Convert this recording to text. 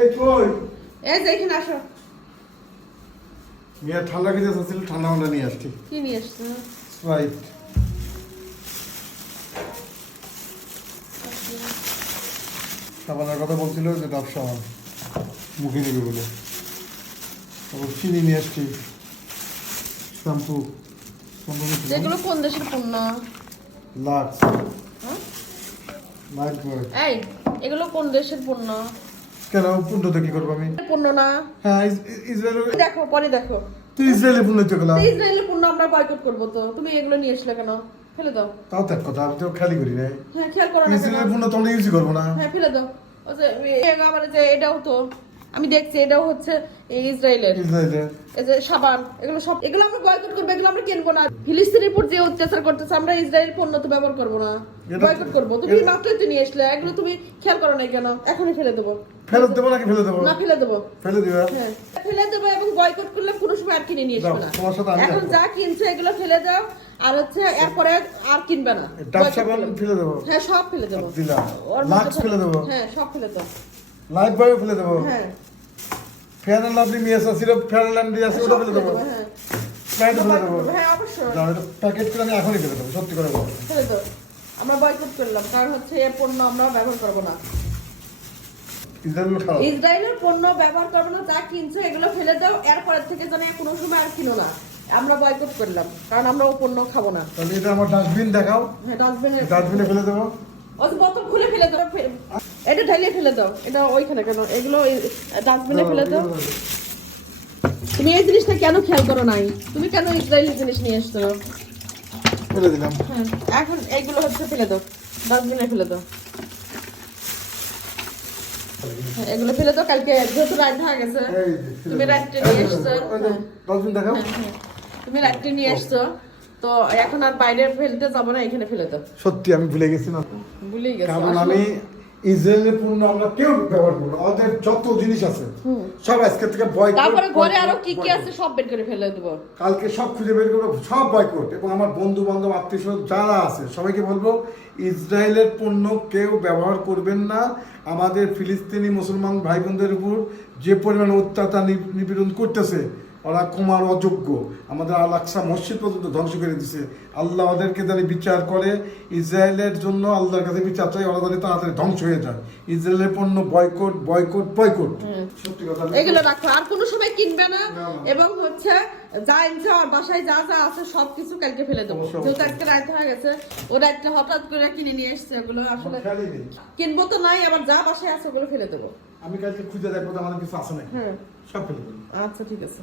এই যে এখানে আসো। মিয়া ঠান্ডা খেতে চাচ্ছিল, ঠান্ডা মান্ডা নিয়ে আসছি। কি নিয়ে আসছো? স্প্রাইট। সাবানের কথা বলছিল যে ডাব সাবান মুখে নেবে বলে। তারপর চিনি নিয়ে আসছি, শ্যাম্পু। যেগুলো কোন দেশের পণ্য? লাক্স, লাইট বয়। এই এগুলো কোন দেশের পণ্য? কেন পণ্যতে কি করবো আমি? পণ্য না। হ্যাঁ, ইসরায়েলের। দেখো পরে দেখো। তুই ইসরায়েলের পণ্য তো গেলাম। ইসরায়েলের পণ্য আমরা বয়কট করবো তো। তুমি এগুলো নিয়ে আসলে কেন? ফেলে দাও। তাও তো এক কথা, আমি তো খেয়ালই করি নাই। হ্যাঁ খেয়াল করো না। ইসরায়েলের পণ্য তো আমরা ইউজই করবো না। হ্যাঁ ফেলে দাও। ও যে আমার যে এটাও তো আমি দেখছি, এটাও হচ্ছে ইসরায়েলের। এই যে সাবান, এগুলো আমরা বয়কট করবো, এগুলো আমরা কিনবো না। ফিলিস্তিনের উপর যে অত্যাচার করতেছে, আমরা ইসরায়েল পণ্য তো ব্যবহার করবো না, বয়কট করবো। তুমি মাত্রই তো নিয়ে আসলে, এগুলো তুমি খেয়াল করো না কেন? এখনই ফেলে দেবো। ফেরত দেবো নাকি ফেলে দেবো? না ফেলে দেবো। ফেলে দিবা? হ্যাঁ ফেলে দেবো। এবং বয়কট করলে কোনো সময় আর কিনে নিয়ে আসবে না। তোমার সাথে আমি এখন যা কিনছো এগুলো ফেলে দাও। আর হচ্ছে এরপরে আর কিনবে না। ডাব সাবান ফেলে দেবো? হ্যাঁ সব ফেলে দেবো। দিলাম। লাক্স ফেলে দেবো? হ্যাঁ সব ফেলে দাও। লাইট বয় ফেলে দেবো? হ্যাঁ ফেয়ার অ্যান্ড লাভলি মিয়াসা সিরাপ, ফেয়ার অ্যান্ড লাভলি আছে, ওটা ফেলে দেবো? হ্যাঁ স্প্রাইট ফেলে দেবো? হ্যাঁ অবশ্যই দাও, এটা প্যাকেট করে আমি এখনই ফেলে দেবো, সত্যি করে বলো। ফেলে দাও। আমরা বয়কট করলাম, কারণ হচ্ছে এই পণ্য আমরা ব্যবহার করবো না। ইসরায়েলের পণ্য ব্যবহার করবো না। যা কিনছো এগুলো ফেলে দাও। এরপরের থেকে যেন কোনো সময় আর কিনো না। আমরা বয়কট করলাম, কারণ আমরা ও পণ্য খাবো না। তাহলে এটা আমার ডাস্টবিন দেখাও। হ্যাঁ ডাস্টবিনে ফেলে দেবো? ওই বোতল খুলে ফেলে দাও। এটা ঢালিয়ে ফেলে দাও। এটা ওইখানে কেন? এগুলো ডাস্টবিনে ফেলে দাও। তুমি এই জিনিসটা কেন খেয়াল করো নাই? তুমি কেন ইসরায়েলি জিনিস নিয়ে এসছো? ফেলে দিলাম। হ্যাঁ এখন এইগুলো হচ্ছে ফেলে দাও, ডাস্টবিনে ফেলে দাও। এগুলো ফেলে দাও। কালকে যেহেতু রাত হয়ে গেছে, তুমি রাত্রে নিয়ে এসছো। ডাস্টবিন দেখাও। তুমি রাত্রে নিয়ে এসছো, তো এখন আর বাইরে ফেলতে যাবো না, এখানে ফেলে দাও। সত্যি আমি ভুলে গেছি না, ভুলেই গেছো। কারণ আমি ইসরায়েলের পণ্য আমরা কেউ ব্যবহার করবো না। ওদের যত জিনিস আছে সব আজকে থেকে বয়কট। তারপরে ঘরে আরো কি কি আছে সব বের করে ফেলে দেবো। কালকে সব খুঁজে বের করবো, সব বয়কট। এবং আমার বন্ধু বান্ধব আত্মীয় যারা আছে সবাইকে বলবো, ইসরায়েলের পণ্য কেউ ব্যবহার করবেন না। আমাদের ফিলিস্তিনি মুসলমান ভাই বোনদের উপর যে পরিমাণ অত্যাচার নিপীড়ন করতেছে, ওরা ক্ষমার অযোগ্য। আমাদের আল আকসা মসজিদ পর্যন্ত ধ্বংস করে দিছে। আল্লাহ ওদেরকে যারা বিচার করে, ইসরায়েলের জন্য আল্লাহর কাছে বিচার চাই, ওরা যাতে তাড়াতাড়ি ধ্বংস হয়ে যায়। ইসরায়েলের পণ্য বয়কট বয়কট বয়কট। সত্যি কথা, এগুলো রাখো, আর কোনো সময় কিনবে না। এবং হচ্ছে যা ইনছে আর বাসায় যা যা আছে সবকিছু কালকে ফেলে দেবো। যেহেতু একটা রাত হয়ে গেছে, ও রাতটা হঠাৎ করে কিনে নিয়ে এসছে। এগুলো আসলে কিনবো তো নাই, আবার যা বাসায় আছে ওগুলো ফেলে দেবো। আমি কালকে খুঁজে দেখবো আমাদের কিছু আছে নাকি। হ্যাঁ সব ফেলে দেবো। আচ্ছা ঠিক আছে।